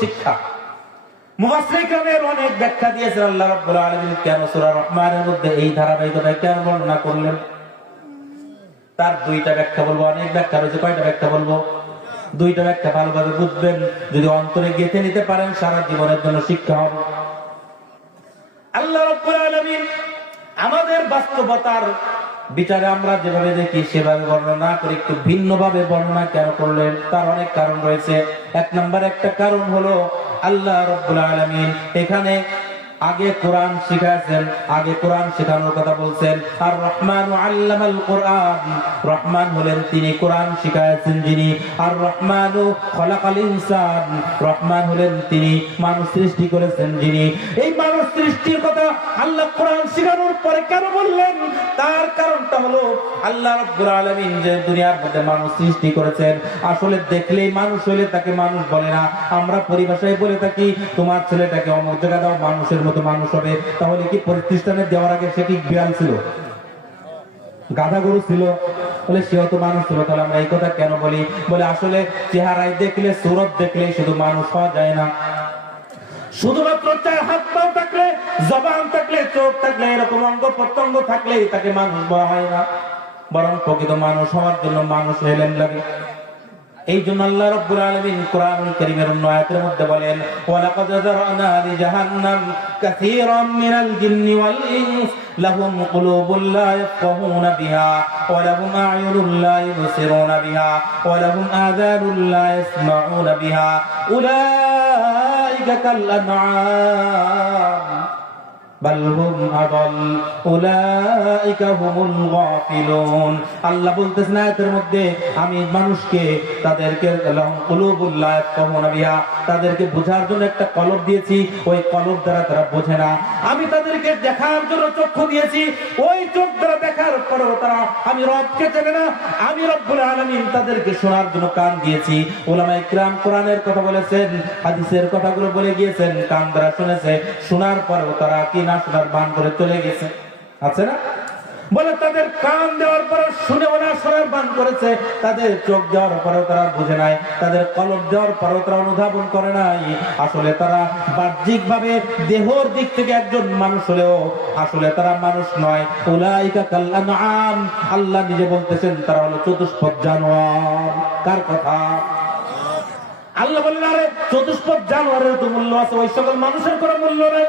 শিক্ষা। অনেক ব্যাখ্যা দিয়েছেন আল্লাহ রাব্বুল কেন রহমানের মধ্যে এই ধারাবাহিকতা কেন বর্ণনা করলেন? তার দুইটা ব্যাখ্যা বলব, অনেক ব্যাখ্যা রয়েছে, কয়টা ব্যাখ্যা বলব? দুইটা ব্যাখ্যা ভালোভাবে বুঝবেন, যদি অন্তরে গেঁথে নিতে পারেন, সারা জীবনের জন্য শিক্ষা হবে। আল্লাহ আমাদের বাস্তবতার বিচারে আমরা যেভাবে দেখি, সেভাবে বর্ণনা করে একটু ভিন্নভাবে বর্ণনা কেন করলেন? তার অনেক কারণ রয়েছে। এক নম্বর একটা কারণ হলো, আল্লাহ রব্বুল আলমিন এখানে আগে কোরআন শিখাচ্ছেন আগে কোরআন শেখানোর কথা বলছেন। আর রহমান আল্লামাল কোরআন, রহমান হলেন তিনি কোরআন শিখাচ্ছেন যিনি। আর রহমান খলাকাল ইনসান, রহমান হলেন তিনি মানুষ সৃষ্টি করেছেন যিনি। এই মানুষ সৃষ্টির কথা আল্লাহ কোরআন শিখানোর পরে কেন বললেন? তার কারণটা হলো আল্লাহ রাব্বুল আলামিন যে দুনিয়ার মধ্যে মানুষ সৃষ্টি করেছেন, আসলে দেখলেই মানুষ হলে তাকে মানুষ বলে না। আমরা পরিভাষায় বলে থাকি, তোমার ছেলেটাকে অমুক জায়গা দাও, মানুষের মতো মানুষ হবে। তাহলে কি প্রতিষ্ঠানে দেওয়ার আগে সে কি বিড়াল ছিল? গাধা গরু ছিল? বলে সেও তো মানুষ ছিল। তাহলে আমরা এই কথা কেন বলি? বলে আসলে চেহারায় দেখলে, সুরত দেখলে শুধু মানুষ হওয়া যায় না। শুধুমাত্র চার হাত পাও থাকলে, জবান থাকলে, চোখ থাকলে, এরকম অঙ্গ প্রত্যঙ্গ থাকলে তাকে মানুষ বলা হয় না। বরং প্রকৃত মানুষ হওয়ার জন্য মানুষ এলেন লাগে। এই জন্য আল্লাহ রাব্বুল আলামিন কোরআনুল কারীমের অন্য আয়াতের মধ্যে বলেন, ওয়ালাকাদ যারানা লি জাহান্নাম কাসীরাম মিনাল জিন্নি ওয়াল ইনস, লাহুম কুলুবুন লা ইয়াফকাহুনা বিহা, ওয়া লাহুম আ'য়ুনুন লা ইবসিরুনা বিহা, ওয়া লাহুম আযানুন লা ইয়াসমাউনা বিহা, উলাইকা কাল আন'আম। আল্লাহ বলতেছেন আয়াতের মধ্যে, আমি মানুষকে তাদেরকে তাদেরকে বোঝার জন্য একটা কলব দিয়েছি। ওই কলব দ্বারা তারা বোঝে না। আমি তাদেরকে দেখার জন্য চক্ষু দিয়েছি। ওই চোখ দ্বারা দেখার পরেও তারা আমি রবকে চেনে না, আমি রব্বুল আলমিন তাদেরকে শোনার জন্য কান দিয়েছি। ওলামা ইকরাম কোরআনের কথা বলেছেন, হাদিসের কথাগুলো বলে গিয়েছেন, কান দ্বারা শুনেছে, শোনার পরেও তারা কি না শোনার বান করে চলে গেছে। আছে না? বলে তাদের কান দেওয়ার পরে শুনেও না শোনার বান করেছে। তাদের চোখ দেওয়ার পরেও তারা বুঝে নাই। তাদের কলম দেওয়ার পরেও তারা অনুধাবন করে নাই। আসলে তারা বাহ্যিক ভাবে দেহর দিক থেকে একজন মানুষ হলেও আসলে তারা মানুষ নয়। উলাইকা কাল্লাম আল্লাহ নিজে বলতেছেন, তারা হলো চতুষ্পদ জানোয়ার। কার কথা? আল্লাহ বললেন আরে চতুষ্পদ জানোয়ারের তো মূল্য আছে। ওই সকল মানুষের কোনো মূল্য নেই।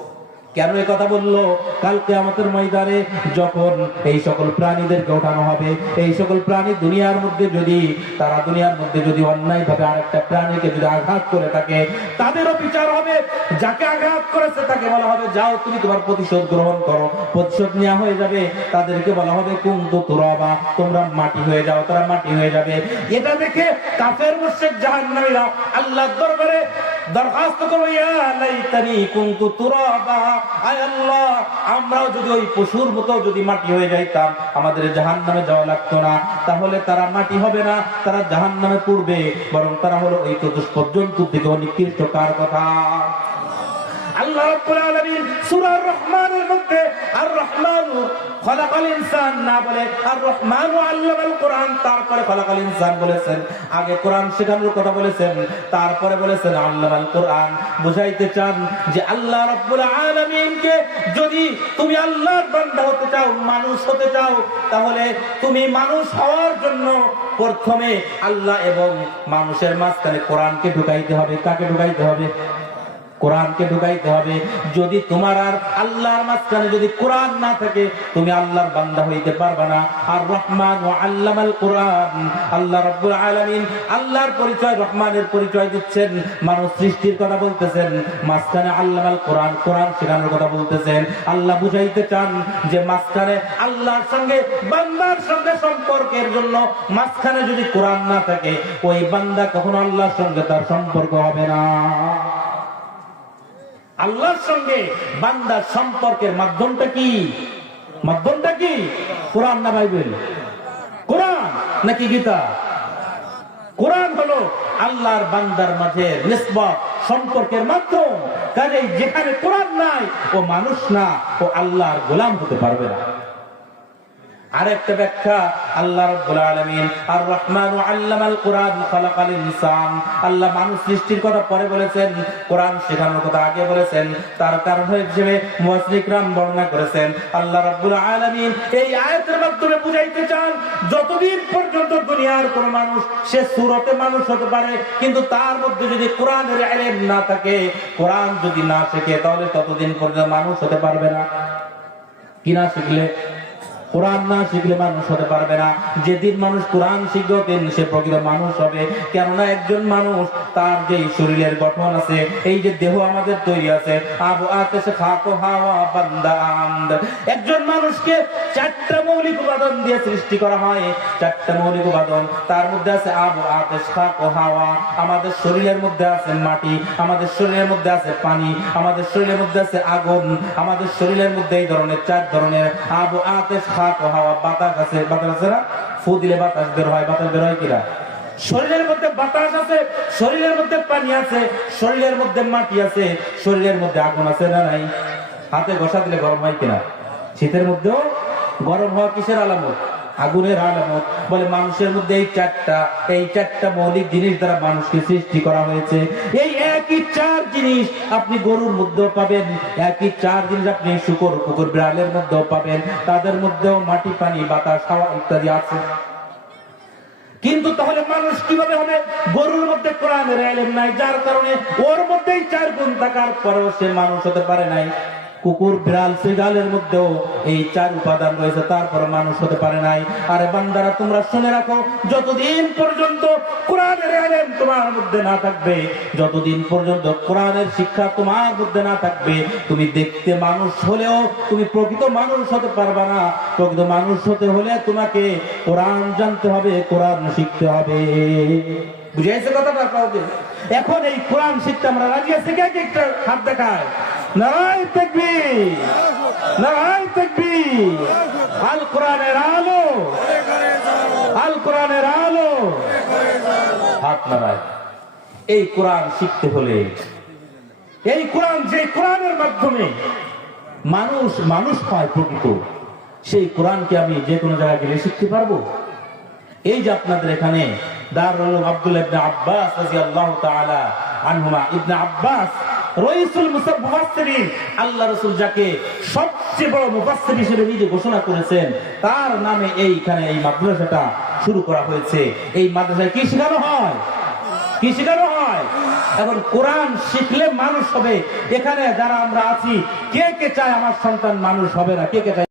কেন এই কথা বলল? কালকে আমাদের ময়দানে যখন এই সকল প্রাণীদেরকে ওঠানো হবে, এই সকল প্রাণী দুনিয়ার মধ্যে যদি, তারা দুনিয়ার মধ্যে যদি অন্যায় ভাবে আরেকটা প্রাণীকে যদি আঘাত করে থাকে, তাদেরও বিচার হবে। যাকে আঘাত করেছে তাকে বলা হবে, যাও তুমি তোমার প্রতিশোধ গ্রহণ করো। প্রতিশোধ নেওয়া হয়ে যাবে। তাদেরকে বলা হবে, কুন্তু তুরাবা, তোমরা মাটি হয়ে যাও, তারা মাটি হয়ে যাবে। এটা দেখে কাফের মুশরিক জাহান্নামীরা আল্লাহর দরবারে দরখাস্ত করো কুনতু তুরাবা। আয় আল্লাহ, আমরাও যদি ওই পশুর মতো যদি মাটি হয়ে যাইতাম, আমাদের জাহান্নামে যাওয়া লাগতো না। তাহলে তারা মাটি হবে না, তারা জাহান্নামে পড়বে। বরং তারা হলো ওই চতুষ্পদ জন্তুর দিকে নিকৃষ্ট কার কথা? আল্লাহ রাব্বুল আলামিন সূরা রহমানের মধ্যে তারপরে বলেছেন। কোরআন বুঝাইতে চান যে আল্লাহ রাব্বুল যদি তুমি আল্লাহর বান্দা হতে চাও, মানুষ হতে চাও, তাহলে তুমি মানুষ হওয়ার জন্য প্রথমে আল্লাহ এবং মানুষের মাঝখানে কোরআনকে ঢুকাইতে হবে। কাকে ঢুকাইতে হবে? কোরআনকে ঢুকাইতে হবে। যদি তোমার আর আল্লাহর মাঝখানে যদি কোরআন না থাকে, তুমি আল্লাহর বান্দা হইতে পারবে না। আর রহমান ও আল্লামাল কোরআন, আল্লাহ রাব্বুল আলামিন আল্লাহর পরিচয়, রহমানের পরিচয় দিচ্ছেন মানুষ সৃষ্টির কথা বলতেছেন। মাঝখানে আল্লামাল কোরআন কোরআন শেখানোর কথা বলতেছেন। আল্লাহ বুঝাইতে চান যে মাঝখানে আল্লাহর সঙ্গে, বান্দার সঙ্গে সম্পর্কের জন্য মাঝখানে যদি কোরআন না থাকে, ওই বান্দা কখনো আল্লাহর সঙ্গে তার সম্পর্ক হবে না। আল্লাহর সঙ্গে বান্দার সম্পর্কের মাধ্যমটা কি? মাধ্যমটা কি? কোরআন না বাইবেল? কোরআন নাকি গীতা? কোরআন হলো আল্লাহর বান্দার মাঝে নিসবত সম্পর্কের মাধ্যম। কাজে যেখানে কোরআন নাই ও মানুষ না, ও আল্লাহর গোলাম হতে পারবে না। আরেকটা ব্যাখ্যা আল্লাহ আলামিন আর রহমান আল্লামাল কোরআন ইনসান। আল্লাহ মানুষ সৃষ্টির কথা পরে বলেছেন, কোরআন শেখানোর কথা আগে বলেছেন, তার কারণ হিসেবে বর্ণনা করেছেন। আল্লাহ আলামিন এই আয়াতের মাধ্যমে বুঝাইতে চান, যতদিন পর্যন্ত দুনিয়ার কোন মানুষ, সে সুরতে মানুষ হতে পারে, কিন্তু তার মধ্যে যদি কোরআনের ইলম না থাকে, কোরআন যদি না শেখে, তাহলে ততদিন পর্যন্ত মানুষ হতে পারবে না। কি না শিখলে? কোরআন না শিখলে মানুষ হতে পারবে না। যেদিন মানুষ কোরআন শিখবে দিন সে প্রকৃত মানুষ হবে। কেননা একজন মানুষ, তার যে শরীরের গঠন আছে, এই যে দেহ আমাদের তৈরি আছে, আবু আকাশে খাকো হাওয়া বান্দা একজন মানুষকে চারটা মৌলিক উপাদান দিয়ে সৃষ্টি করা হয়। চারটা মৌলিক উপাদান, তার মধ্যে আছে আবু আকাশ খাকো হাওয়া। আমাদের শরীরের মধ্যে আছে মাটি, আমাদের শরীরের মধ্যে আছে পানি, আমাদের শরীরের মধ্যে আছে আগুন, আমাদের শরীরের মধ্যে এই ধরনের, চার ধরনের আবু আকাশ খাকো হাওয়া বাতাস আছে বাতাস আছে না? ফু দিলে বাতাস বের হয়, বাতাস বের হয় কিনা শরীরের মধ্যে বাতাস আছে, শরীরের মধ্যে পানি আছে, শরীরের মধ্যে মাটি আছে, শরীরের মধ্যে আগুন আছে না নাই? হাতে ঘষা দিলে গরম হয় কিনা শীতের মধ্যেও গরম হওয়া কিসের আলামত? আগুনের আলামত বলে মানুষের মধ্যে এই চারটা এই চারটা মৌলিক জিনিস দ্বারা মানুষকে সৃষ্টি করা হয়েছে। এই একই চার জিনিস আপনি গরুর মধ্যেও পাবেন, একই চার জিনিস আপনি শুকর, কুকুর, বিড়ালের মধ্যেও পাবেন, তাদের মধ্যেও মাটি, পানি, বাতাস, হাওয়া ইত্যাদি আছে। কিন্তু তাহলে মানুষ কীভাবে হবে? গরুর মধ্যে কোরআনের এলেম নাই, যার কারণে ওর মধ্যেই চার গুণ থাকার পরেও সে মানুষ হতে পারে নাই। কুকুর, বিড়াল শ্রীগালের মধ্যেও এই চার উপাদান রয়েছে তারপর মানুষ হতে পারে নাই। আরে বান্দারা, তোমরা শুনে রাখো, যতদিন পর্যন্ত কোরআনের এলেম তোমার মধ্যে না থাকবে, যতদিন পর্যন্ত কোরআনের শিক্ষা তোমার মধ্যে না থাকবে, তুমি দেখতে মানুষ হলেও তুমি প্রকৃত মানুষ হতে পারবে না। প্রকৃত মানুষ হতে হলে তোমাকে কোরআন জানতে হবে, কোরআন শিখতে হবে। বুঝাইছে কথাটা কাউকে এখন এই কোরআন শিখতে আমরা রাজি আছি? কে একটা হাত দেখায়। নারায় দেখবি নারায় দেখবি আল কোরআনের আলো, আল কোরআনের আলো। হাত নারায় এই কোরআন শিখতে হলে, এই কোরআন যে কোরআনের মাধ্যমে মানুষ মানুষ হয় প্রকৃত, সেই কোরআনকে আমি যে কোনো জায়গায় গেলে শিখতে পারব। এই যে আপনাদের এখানে দারুল আব্দুল ইবনে আব্বাস রাদিয়াল্লাহু তাআলা আনহুমা, ইবনে আব্বাস রইসুল মুসাফিন আল্লাহ রসুল যাকে সবচেয়ে বড় মুফাসসির হিসেবে নিজে ঘোষণা করেছেন, তার নামে এইখানে এই মাদ্রাসাটা শুরু করা হয়েছে। এই মাদ্রাসায় কি শেখানো হয়? কি শেখানো হয়? এখন কোরআন শিখলে মানুষ হবে। এখানে যারা আমরা আছি, কে কে চায় আমার সন্তান মানুষ হবে না? কে কে চায়